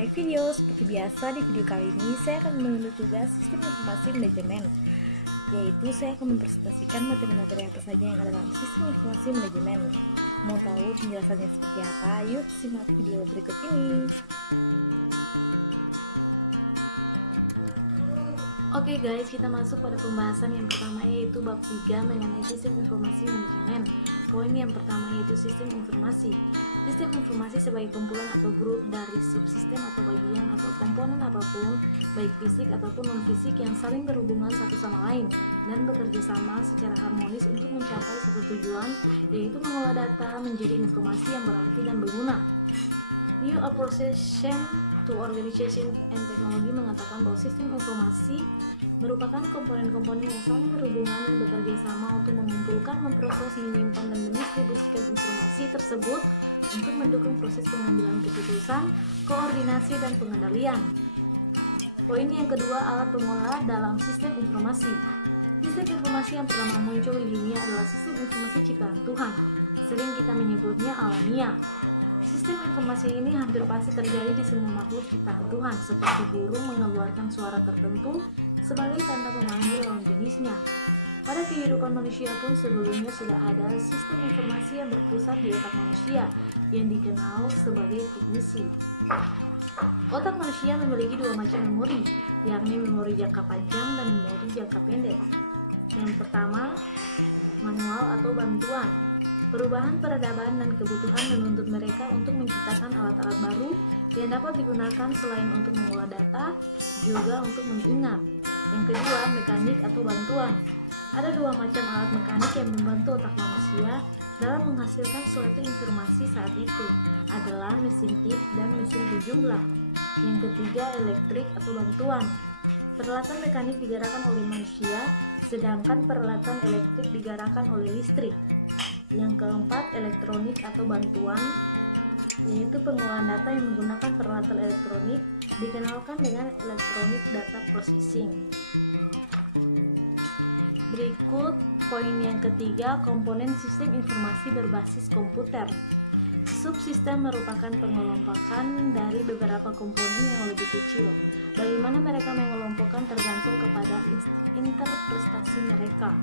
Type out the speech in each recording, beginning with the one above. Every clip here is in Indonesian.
my video. Seperti biasa di video kali ini saya akan mengunduh tugas sistem informasi manajemen, yaitu saya akan mempresentasikan materi-materi apa saja yang ada dalam sistem informasi manajemen. Mau tahu penjelasannya seperti apa? Yuk simak video berikut ini. Oke guys, kita masuk pada pembahasan yang pertama, yaitu bab 3 mengenai sistem informasi manajemen. Poin yang pertama yaitu sistem informasi. Sistem informasi sebagai kumpulan atau grup dari subsistem atau bagian atau komponen apapun, baik fisik ataupun non-fisik, yang saling berhubungan satu sama lain dan bekerja sama secara harmonis untuk mencapai satu tujuan, yaitu mengolah data menjadi informasi yang berarti dan berguna. New Approximation to Organization and Technology mengatakan bahwa sistem informasi merupakan komponen-komponen yang saling berhubungan dan bekerja sama untuk mengumpulkan, memproses, menyimpan, dan mendistribusikan informasi tersebut untuk mendukung proses pengambilan keputusan, koordinasi, dan pengendalian. Poin yang kedua, alat pengolah dalam sistem informasi. Sistem informasi yang pertama muncul di dunia adalah sistem informasi ciptaan Tuhan. Sering kita menyebutnya alamiah. Sistem informasi ini hampir pasti terjadi di semua makhluk ciptaan Tuhan, seperti burung mengeluarkan suara tertentu sebagai tanda memanggil lawan jenisnya. Pada kehidupan manusia pun sebelumnya sudah ada sistem informasi yang berpusat di otak manusia yang dikenal sebagai kognisi. Otak manusia memiliki dua macam memori, yakni memori jangka panjang dan memori jangka pendek. Yang pertama, manual atau bantuan. Perubahan peradaban dan kebutuhan menuntut mereka untuk menciptakan alat-alat baru yang dapat digunakan selain untuk mengolah data, juga untuk mengingat. Yang kedua, mekanik atau bantuan. Ada dua macam alat mekanik yang membantu otak manusia dalam menghasilkan suatu informasi saat itu, adalah mesin tik dan mesin berjumlah. Yang ketiga, elektrik atau bantuan. Peralatan mekanik digerakkan oleh manusia, sedangkan peralatan elektrik digerakkan oleh listrik. Yang keempat, elektronik atau bantuan, yaitu pengolahan data yang menggunakan peralatan elektronik, dikenalkan dengan electronic data processing. Berikut poin yang ketiga, komponen sistem informasi berbasis komputer. Subsistem merupakan pengelompokan dari beberapa komponen yang lebih kecil. Bagaimana mereka mengelompokkan tergantung kepada interpretasi mereka.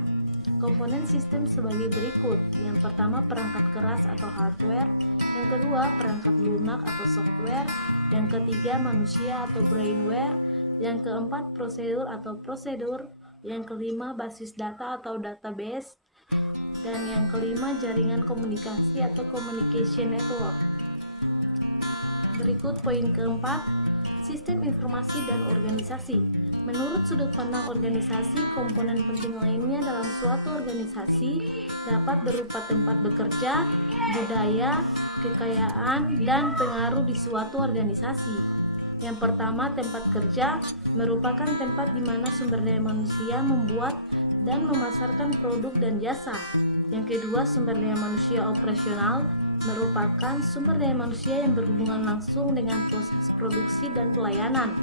Komponen sistem sebagai berikut. Yang pertama, perangkat keras atau hardware. Yang kedua, perangkat lunak atau software. Yang ketiga, manusia atau brainware. Yang keempat, prosedur atau prosedur. Yang kelima, basis data atau database. Dan yang kelima, jaringan komunikasi atau communication network. Berikut poin keempat, sistem informasi dan organisasi. Menurut sudut pandang organisasi, komponen penting lainnya dalam suatu organisasi dapat berupa tempat bekerja, budaya, kekayaan, dan pengaruh di suatu organisasi. Yang pertama, tempat kerja merupakan tempat di mana sumber daya manusia membuat dan memasarkan produk dan jasa. Yang kedua, sumber daya manusia operasional merupakan sumber daya manusia yang berhubungan langsung dengan proses produksi dan pelayanan.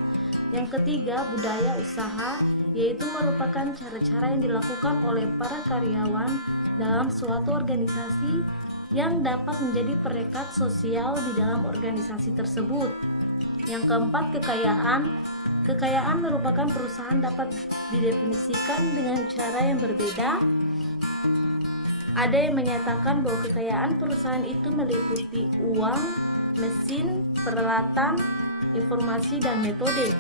Yang ketiga, budaya usaha, yaitu merupakan cara-cara yang dilakukan oleh para karyawan dalam suatu organisasi yang dapat menjadi perekat sosial di dalam organisasi tersebut. Yang keempat, kekayaan. Kekayaan merupakan perusahaan dapat didefinisikan dengan cara yang berbeda. Ada yang menyatakan bahwa kekayaan perusahaan itu meliputi uang, mesin, peralatan, informasi, dan metode.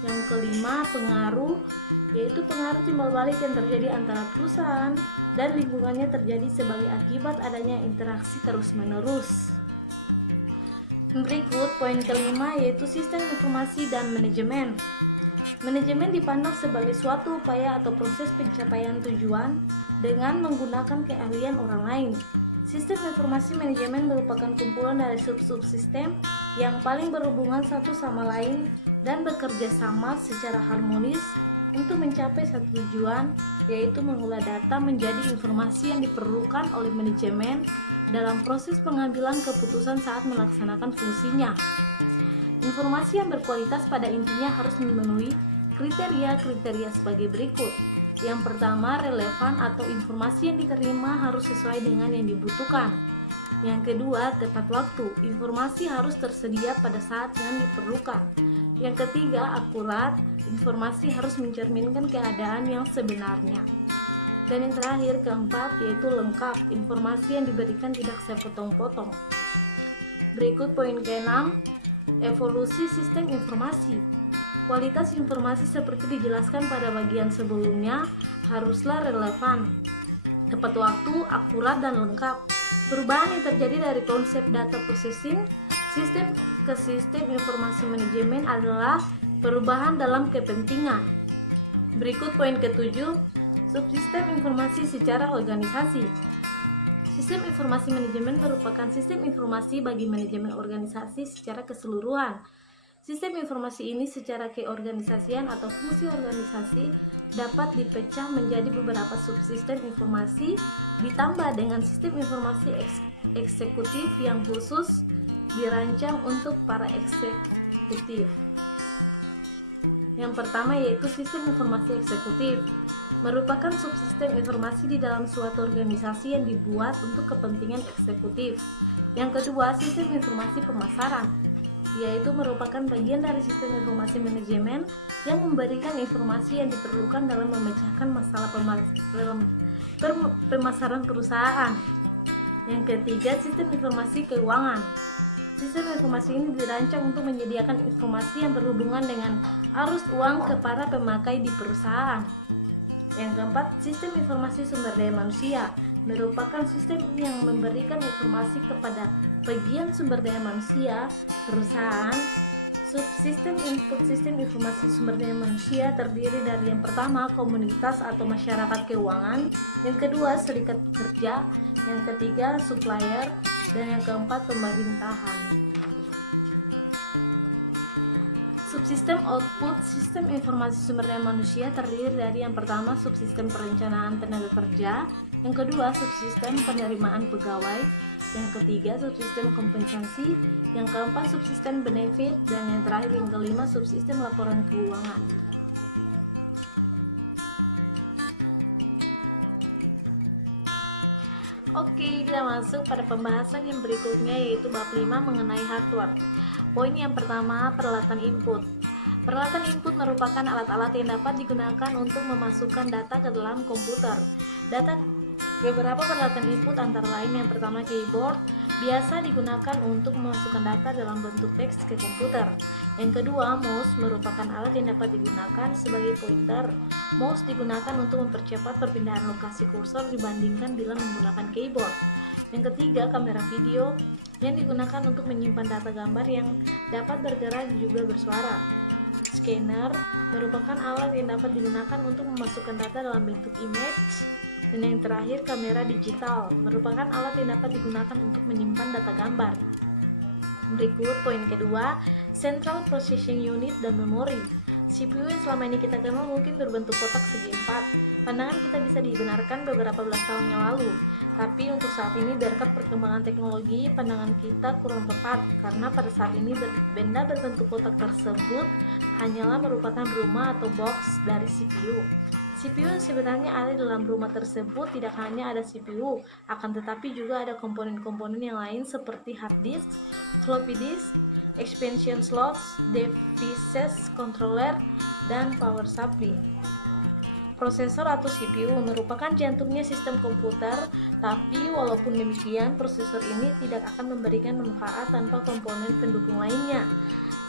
Yang kelima, pengaruh, yaitu pengaruh timbal balik yang terjadi antara perusahaan dan lingkungannya terjadi sebagai akibat adanya interaksi terus-menerus. Berikut poin kelima, yaitu sistem informasi dan manajemen. Manajemen dipandang sebagai suatu upaya atau proses pencapaian tujuan dengan menggunakan keahlian orang lain. Sistem informasi manajemen merupakan kumpulan dari sub-subsistem yang paling berhubungan satu sama lain dan bekerja sama secara harmonis untuk mencapai satu tujuan, yaitu mengolah data menjadi informasi yang diperlukan oleh manajemen dalam proses pengambilan keputusan saat melaksanakan fungsinya. Informasi yang berkualitas pada intinya harus memenuhi kriteria-kriteria sebagai berikut. Yang pertama, relevan atau informasi yang diterima harus sesuai dengan yang dibutuhkan. Yang kedua, tepat waktu. Informasi harus tersedia pada saat yang diperlukan. Yang ketiga, akurat. Informasi harus mencerminkan keadaan yang sebenarnya. Dan yang terakhir, keempat, yaitu lengkap. Informasi yang diberikan tidak sepotong-potong. Berikut poin ke-6, evolusi sistem informasi. Kualitas informasi seperti dijelaskan pada bagian sebelumnya haruslah relevan, tepat waktu, akurat, dan lengkap. Perubahan yang terjadi dari konsep data processing sistem ke sistem informasi manajemen adalah perubahan dalam kepentingan. Berikut poin ke-7, subsistem informasi secara organisasi. Sistem informasi manajemen merupakan sistem informasi bagi manajemen organisasi secara keseluruhan. Sistem informasi ini secara keorganisasian atau fungsi organisasi dapat dipecah menjadi beberapa subsistem informasi ditambah dengan sistem informasi eksekutif yang khusus dirancang untuk para eksekutif. Yang pertama yaitu sistem informasi eksekutif, merupakan subsistem informasi di dalam suatu organisasi yang dibuat untuk kepentingan eksekutif. Yang kedua, sistem informasi pemasaran, yaitu merupakan bagian dari sistem informasi manajemen yang memberikan informasi yang diperlukan dalam memecahkan masalah pemasaran perusahaan. Yang ketiga, sistem informasi keuangan. Sistem informasi ini dirancang untuk menyediakan informasi yang berhubungan dengan arus uang kepada pemakai di perusahaan. Yang keempat, sistem informasi sumber daya manusia, merupakan sistem yang memberikan informasi kepada bagian sumber daya manusia perusahaan. Subsistem input sistem informasi sumber daya manusia terdiri dari yang pertama, komunitas atau masyarakat keuangan, yang kedua, serikat pekerja, yang ketiga, supplier, dan yang keempat, pemerintahan. Subsistem output sistem informasi sumber daya manusia terdiri dari yang pertama, subsistem perencanaan tenaga kerja, yang kedua, subsistem penerimaan pegawai, yang ketiga, subsistem kompensasi, yang keempat, subsistem benefit, dan yang terakhir yang kelima, subsistem laporan keuangan. Oke, kita masuk pada pembahasan yang berikutnya yaitu bab 5 mengenai hardware. Poin yang pertama, peralatan input. Peralatan input merupakan alat-alat yang dapat digunakan untuk memasukkan data ke dalam komputer. Beberapa peralatan input antara lain yang pertama, keyboard, biasa digunakan untuk memasukkan data dalam bentuk teks ke komputer. Yang kedua, mouse merupakan alat yang dapat digunakan sebagai pointer. Mouse digunakan untuk mempercepat perpindahan lokasi kursor dibandingkan bila menggunakan keyboard. Yang ketiga, kamera video yang digunakan untuk menyimpan data gambar yang dapat bergerak juga bersuara. Scanner merupakan alat yang dapat digunakan untuk memasukkan data dalam bentuk image. Dan yang terakhir, kamera digital merupakan alat yang dapat digunakan untuk menyimpan data gambar. Berikut poin kedua, Central Processing Unit dan memori. CPU yang selama ini kita kenal mungkin berbentuk kotak segi empat. Pandangan kita bisa dibenarkan beberapa belas tahun yang lalu. Tapi untuk saat ini berkat perkembangan teknologi, pandangan kita kurang tepat karena pada saat ini benda berbentuk kotak tersebut hanyalah merupakan rumah atau box dari CPU. CPU yang sebenarnya ada dalam rumah tersebut tidak hanya ada CPU, akan tetapi juga ada komponen-komponen yang lain seperti hard disk, floppy disk, expansion slots, devices, controller, dan power supply. Prosesor atau CPU merupakan jantungnya sistem komputer, tapi walaupun demikian, prosesor ini tidak akan memberikan manfaat tanpa komponen pendukung lainnya.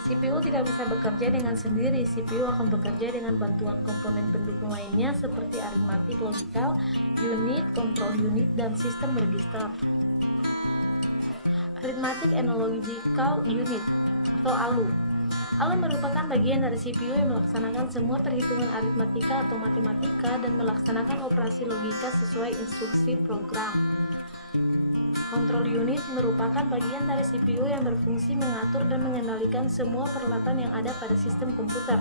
CPU tidak bisa bekerja dengan sendiri, CPU akan bekerja dengan bantuan komponen pendukung lainnya seperti arithmetic logical unit, control unit, dan sistem register. Arithmetic and logical unit atau ALU. ALU merupakan bagian dari CPU yang melaksanakan semua perhitungan aritmatika atau matematika dan melaksanakan operasi logika sesuai instruksi program. Control unit merupakan bagian dari CPU yang berfungsi mengatur dan mengendalikan semua peralatan yang ada pada sistem komputer.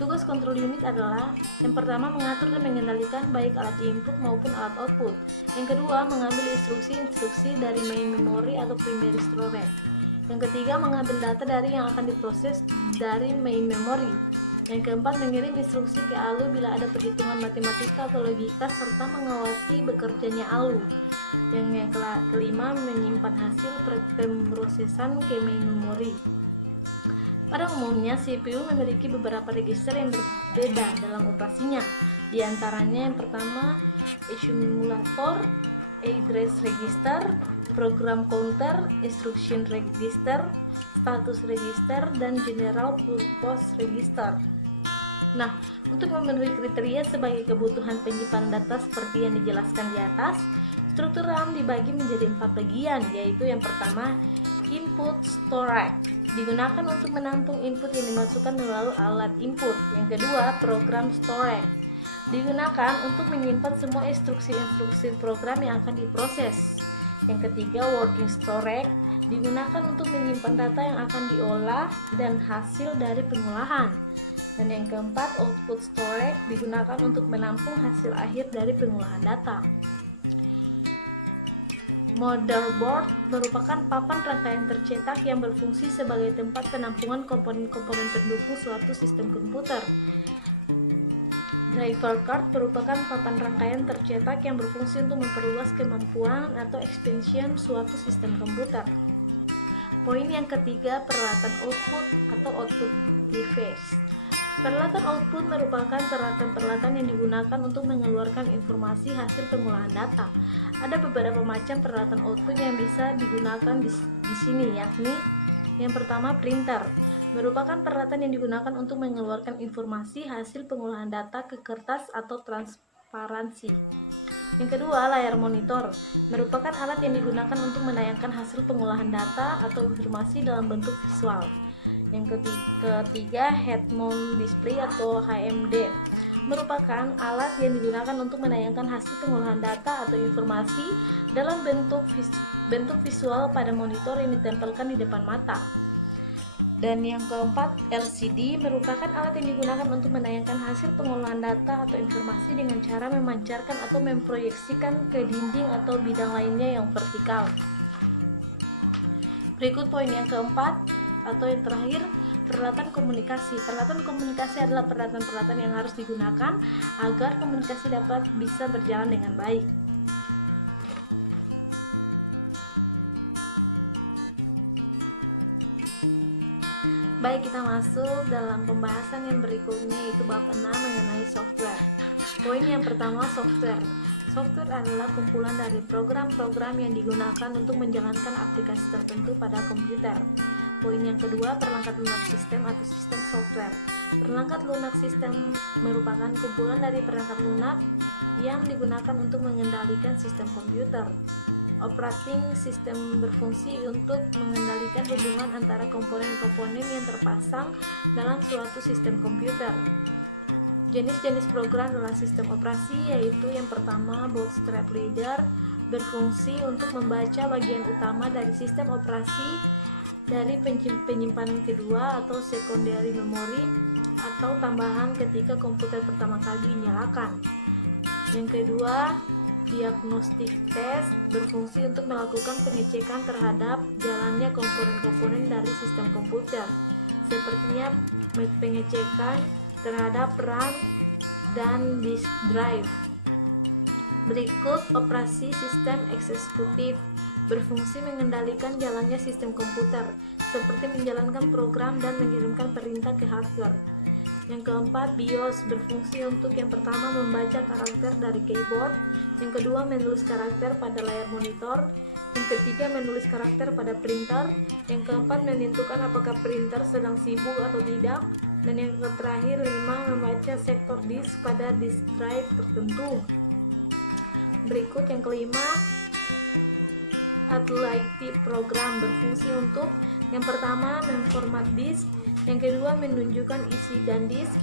Tugas control unit adalah yang pertama, mengatur dan mengendalikan baik alat input maupun alat output. Yang kedua, mengambil instruksi-instruksi dari main memory atau primary storage. Yang ketiga, mengambil data dari yang akan diproses dari main memory. Yang keempat, mengirim instruksi ke ALU bila ada perhitungan matematika atau logika serta mengawasi bekerjanya ALU. Yang kelima, menyimpan hasil pemrosesan ke memori. Pada umumnya, CPU memiliki beberapa register yang berbeda dalam operasinya. Di antaranya yang pertama, accumulator, address register, program counter, instruction register, status register, dan general purpose register. Nah, untuk memenuhi kriteria sebagai kebutuhan penyimpanan data seperti yang dijelaskan di atas, struktur RAM dibagi menjadi 4 bagian, yaitu yang pertama, input storage, digunakan untuk menampung input yang dimasukkan melalui alat input. Yang kedua, program storage, digunakan untuk menyimpan semua instruksi-instruksi program yang akan diproses. Yang ketiga, working storage, digunakan untuk menyimpan data yang akan diolah dan hasil dari pengolahan. Dan yang keempat, output storage, digunakan untuk menampung hasil akhir dari pengolahan data. Motherboard merupakan papan rangkaian tercetak yang berfungsi sebagai tempat penampungan komponen-komponen pendukung suatu sistem komputer. Driver card merupakan papan rangkaian tercetak yang berfungsi untuk memperluas kemampuan atau expansion suatu sistem komputer. Poin yang ketiga, peralatan output atau output device. Peralatan output merupakan peralatan-peralatan yang digunakan untuk mengeluarkan informasi hasil pengolahan data. Ada beberapa macam peralatan output yang bisa digunakan di sini, yakni yang pertama, printer, merupakan peralatan yang digunakan untuk mengeluarkan informasi hasil pengolahan data ke kertas atau transparansi. Yang kedua, layar monitor, merupakan alat yang digunakan untuk menayangkan hasil pengolahan data atau informasi dalam bentuk visual. Yang ketiga, head mount display atau HMD, merupakan alat yang digunakan untuk menayangkan hasil pengolahan data atau informasi dalam bentuk visual pada monitor yang ditempelkan di depan mata. Dan yang keempat, LCD, merupakan alat yang digunakan untuk menayangkan hasil pengolahan data atau informasi dengan cara memancarkan atau memproyeksikan ke dinding atau bidang lainnya yang vertikal. Berikut poin yang keempat atau yang terakhir, peralatan komunikasi. Peralatan komunikasi adalah peralatan-peralatan yang harus digunakan agar komunikasi dapat bisa berjalan dengan baik. Baik, kita masuk dalam pembahasan yang berikutnya, yaitu bab 6 mengenai software. Poin yang pertama, software. Software adalah kumpulan dari program-program yang digunakan untuk menjalankan aplikasi tertentu pada komputer. Poin yang kedua, perangkat lunak sistem atau sistem software. Perangkat lunak sistem merupakan kumpulan dari perangkat lunak yang digunakan untuk mengendalikan sistem komputer. Operating system berfungsi untuk mengendalikan hubungan antara komponen-komponen yang terpasang dalam suatu sistem komputer. Jenis-jenis program dalam sistem operasi yaitu yang pertama, bootstrap reader, berfungsi untuk membaca bagian utama dari sistem operasi dari penyimpanan kedua atau secondary memory atau tambahan ketika komputer pertama kali dinyalakan. Yang kedua, diagnostic test, berfungsi untuk melakukan pengecekan terhadap jalannya komponen-komponen dari sistem komputer, sepertinya pengecekan terhadap RAM dan disk drive. Berikut, operasi sistem eksekutif, berfungsi mengendalikan jalannya sistem komputer, seperti menjalankan program dan mengirimkan perintah ke hardware. Yang keempat, BIOS, berfungsi untuk yang pertama membaca karakter dari keyboard, yang kedua menulis karakter pada layar monitor, yang ketiga menulis karakter pada printer, yang keempat menentukan apakah printer sedang sibuk atau tidak, dan yang terakhir 5, membaca sektor disk pada disk drive tertentu. Berikut yang kelima, autolytic program, berfungsi untuk yang pertama memformat disk, yang kedua menunjukkan isi dan disk,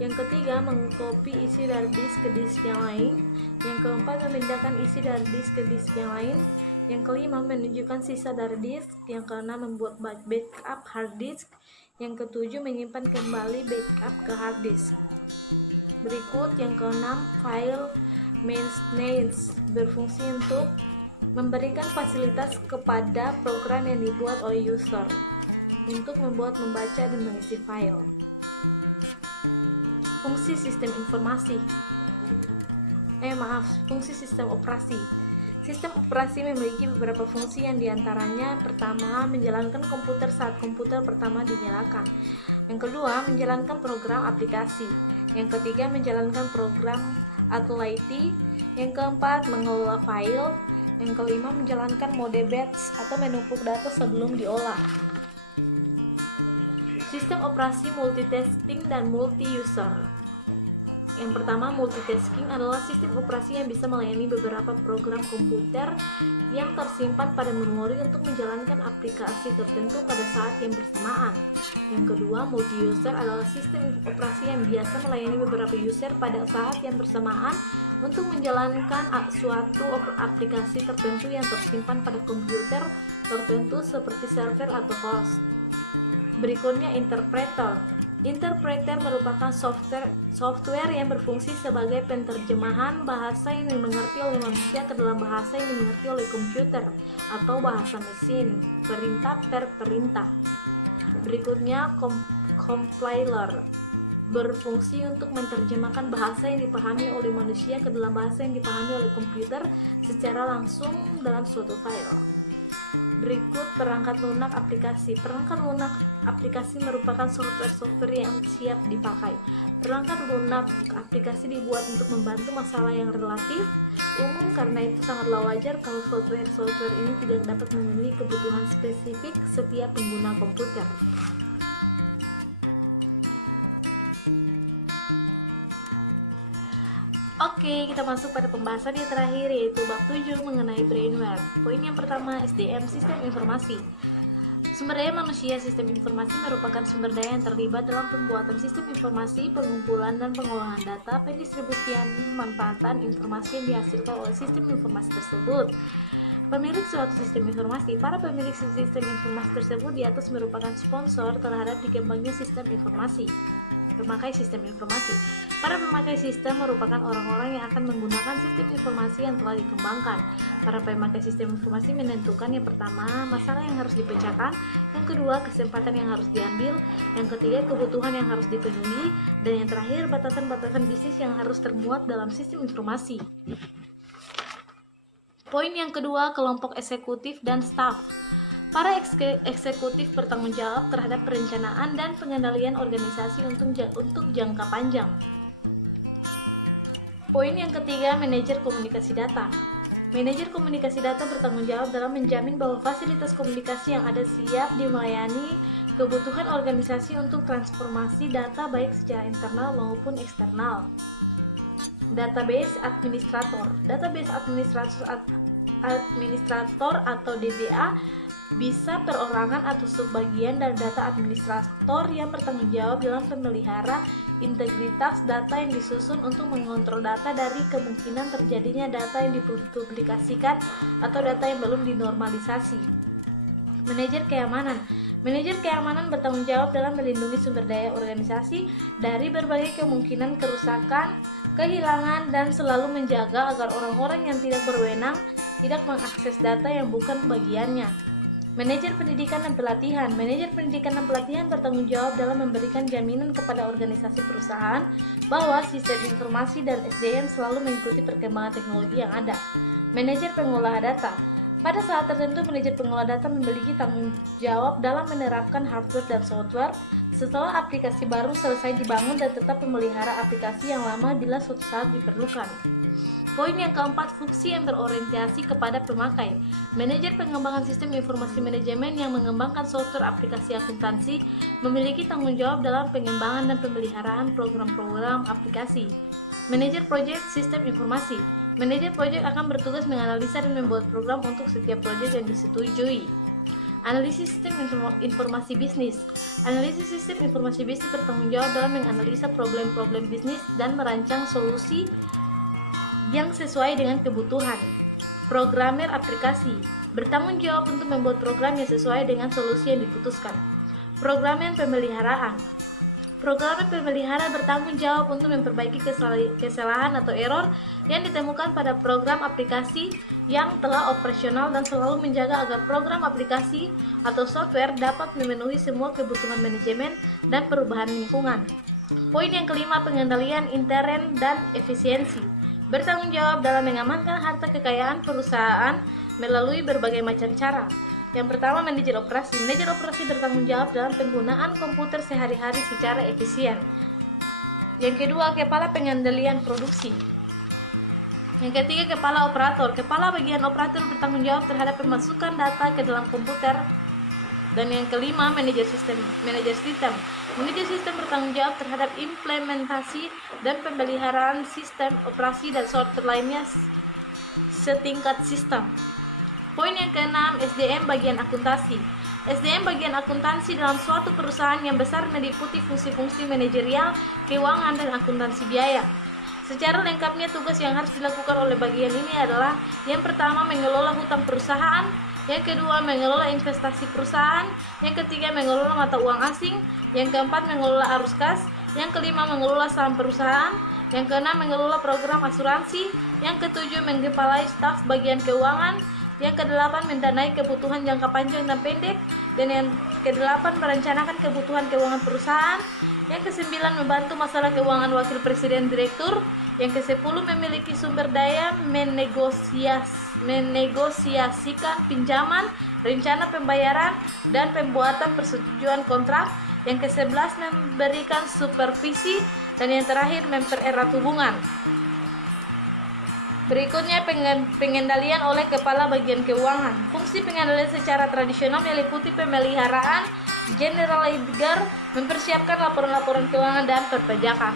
yang ketiga mengcopy isi dari disk ke disk yang lain, yang keempat memindahkan isi dari disk ke disk yang lain, yang kelima menunjukkan sisa dari disk, yang keenam membuat backup hard disk, yang ketujuh menyimpan kembali backup ke hard disk. Berikut yang keenam, file maintenance, berfungsi untuk memberikan fasilitas kepada program yang dibuat oleh user untuk membuat, membaca, dan mengisi file. Fungsi sistem informasi. Fungsi sistem operasi. Sistem operasi memiliki beberapa fungsi yang diantaranya pertama, menjalankan komputer saat komputer pertama dinyalakan. Yang kedua, menjalankan program aplikasi. Yang ketiga, menjalankan program atau IT. Yang keempat, mengelola file. Yang kelima, menjalankan mode batch atau menumpuk data sebelum diolah. Sistem operasi multitasking dan multi-user. Yang pertama, multitasking adalah sistem operasi yang bisa melayani beberapa program komputer yang tersimpan pada memori untuk menjalankan aplikasi tertentu pada saat yang bersamaan. Yang kedua, multi-user adalah sistem operasi yang biasa melayani beberapa user pada saat yang bersamaan untuk menjalankan suatu aplikasi tertentu yang tersimpan pada komputer tertentu seperti server atau host. Berikutnya, interpreter. Interpreter merupakan software yang berfungsi sebagai penerjemahan bahasa yang dimengerti oleh manusia ke dalam bahasa yang dimengerti oleh komputer atau bahasa mesin, perintah per perintah. Berikutnya, compiler berfungsi untuk menerjemahkan bahasa yang dipahami oleh manusia ke dalam bahasa yang dipahami oleh komputer secara langsung dalam suatu file. Berikut perangkat lunak aplikasi. Perangkat lunak aplikasi merupakan software yang siap dipakai. Perangkat lunak aplikasi dibuat untuk membantu masalah yang relatif umum, karena itu sangatlah wajar kalau software ini tidak dapat memenuhi kebutuhan spesifik setiap pengguna komputer. Oke, kita masuk pada pembahasan yang terakhir, yaitu bab 7 mengenai brainware. Poin yang pertama, SDM, sistem informasi. Sumber daya manusia. Sistem informasi merupakan sumber daya yang terlibat dalam pembuatan sistem informasi, pengumpulan dan pengolahan data, pendistribusian, pemanfaatan informasi yang dihasilkan oleh sistem informasi tersebut. Pemilik suatu sistem informasi. Para pemilik sistem informasi tersebut di atas merupakan sponsor terhadap dikembangnya sistem informasi. Pemakai sistem informasi. Para pemakai sistem merupakan orang-orang yang akan menggunakan sistem informasi yang telah dikembangkan. Para pemakai sistem informasi menentukan yang pertama, masalah yang harus dipecahkan, yang kedua, kesempatan yang harus diambil, yang ketiga, kebutuhan yang harus dipenuhi, dan yang terakhir, batasan-batasan bisnis yang harus termuat dalam sistem informasi. Poin yang kedua, kelompok eksekutif dan staf. Para eksekutif bertanggung jawab terhadap perencanaan dan pengendalian organisasi untuk jangka panjang. Poin yang ketiga, manajer komunikasi data. Manajer komunikasi data bertanggung jawab dalam menjamin bahwa fasilitas komunikasi yang ada siap melayani kebutuhan organisasi untuk transformasi data baik secara internal maupun eksternal. Database administrator. Database administrator atau DBA bisa perorangan atau subbagian dari data administrator yang bertanggung jawab dalam memelihara integritas data yang disusun untuk mengontrol data dari kemungkinan terjadinya data yang dipublikasikan atau data yang belum dinormalisasi. Manajer keamanan. Manajer keamanan bertanggung jawab dalam melindungi sumber daya organisasi dari berbagai kemungkinan kerusakan, kehilangan, dan selalu menjaga agar orang-orang yang tidak berwenang tidak mengakses data yang bukan bagiannya. Manajer pendidikan dan pelatihan. Manajer pendidikan dan pelatihan bertanggung jawab dalam memberikan jaminan kepada organisasi perusahaan bahwa sistem informasi dan SDM selalu mengikuti perkembangan teknologi yang ada. Manajer pengolah data. Pada saat tertentu, manajer pengolah data memiliki tanggung jawab dalam menerapkan hardware dan software setelah aplikasi baru selesai dibangun dan tetap memelihara aplikasi yang lama bila suatu saat diperlukan. Poin yang keempat, fungsi yang berorientasi kepada pemakai. Manajer pengembangan sistem informasi manajemen yang mengembangkan software aplikasi akuntansi memiliki tanggung jawab dalam pengembangan dan pemeliharaan program-program aplikasi. Manajer proyek sistem informasi. Manajer proyek akan bertugas menganalisa dan membuat program untuk setiap proyek yang disetujui. Analisis sistem informasi bisnis. Analisis sistem informasi bisnis bertanggung jawab dalam menganalisa problem-problem bisnis dan merancang solusi yang sesuai dengan kebutuhan. Programmer aplikasi bertanggung jawab untuk membuat program yang sesuai dengan solusi yang diputuskan. Programmer pemeliharaan. Programmer pemelihara bertanggung jawab untuk memperbaiki kesalahan atau error yang ditemukan pada program aplikasi yang telah operasional dan selalu menjaga agar program aplikasi atau software dapat memenuhi semua kebutuhan manajemen dan perubahan lingkungan. Poin yang kelima, pengendalian intern dan efisiensi. Bertanggung jawab dalam mengamankan harta kekayaan perusahaan melalui berbagai macam cara. Yang pertama, manajer operasi. Manajer operasi bertanggung jawab dalam penggunaan komputer sehari-hari secara efisien. Yang kedua, kepala pengendalian produksi. Yang ketiga, kepala operator. Kepala bagian operator bertanggung jawab terhadap pemasukan data ke dalam komputer. Dan yang kelima, manajer sistem. Manajer sistem bertanggung jawab terhadap implementasi dan pemeliharaan sistem operasi dan software lainnya setingkat sistem. Poin yang keenam, SDM bagian akuntansi. SDM bagian akuntansi dalam suatu perusahaan yang besar meliputi fungsi-fungsi manajerial, keuangan, dan akuntansi biaya. Secara lengkapnya, tugas yang harus dilakukan oleh bagian ini adalah: yang pertama, mengelola hutang perusahaan; yang kedua, mengelola investasi perusahaan; yang ketiga, mengelola mata uang asing; yang keempat, mengelola arus kas; yang kelima, mengelola saham perusahaan; yang keenam, mengelola program asuransi; yang ketujuh, mengepalai staf bagian keuangan; yang kedelapan, mendanai kebutuhan jangka panjang dan pendek; dan yang kedelapan, merencanakan kebutuhan keuangan perusahaan; yang kesembilan, membantu masalah keuangan wakil presiden direktur; yang kesepuluh, memiliki sumber daya menegosiasikan pinjaman, rencana pembayaran, dan pembuatan persetujuan kontrak; yang kesebelas, memberikan supervisi; dan yang terakhir, mempererat hubungan. Berikutnya, pengendalian oleh kepala bagian keuangan. Fungsi pengendalian secara tradisional meliputi pemeliharaan, general ledger, mempersiapkan laporan-laporan keuangan, dan perpajakan.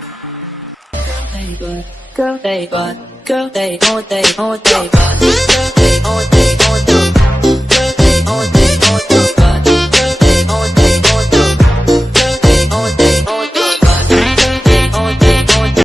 Girl, they but, girl, they, oh, they, oh, they, but, girl, they, oh, they.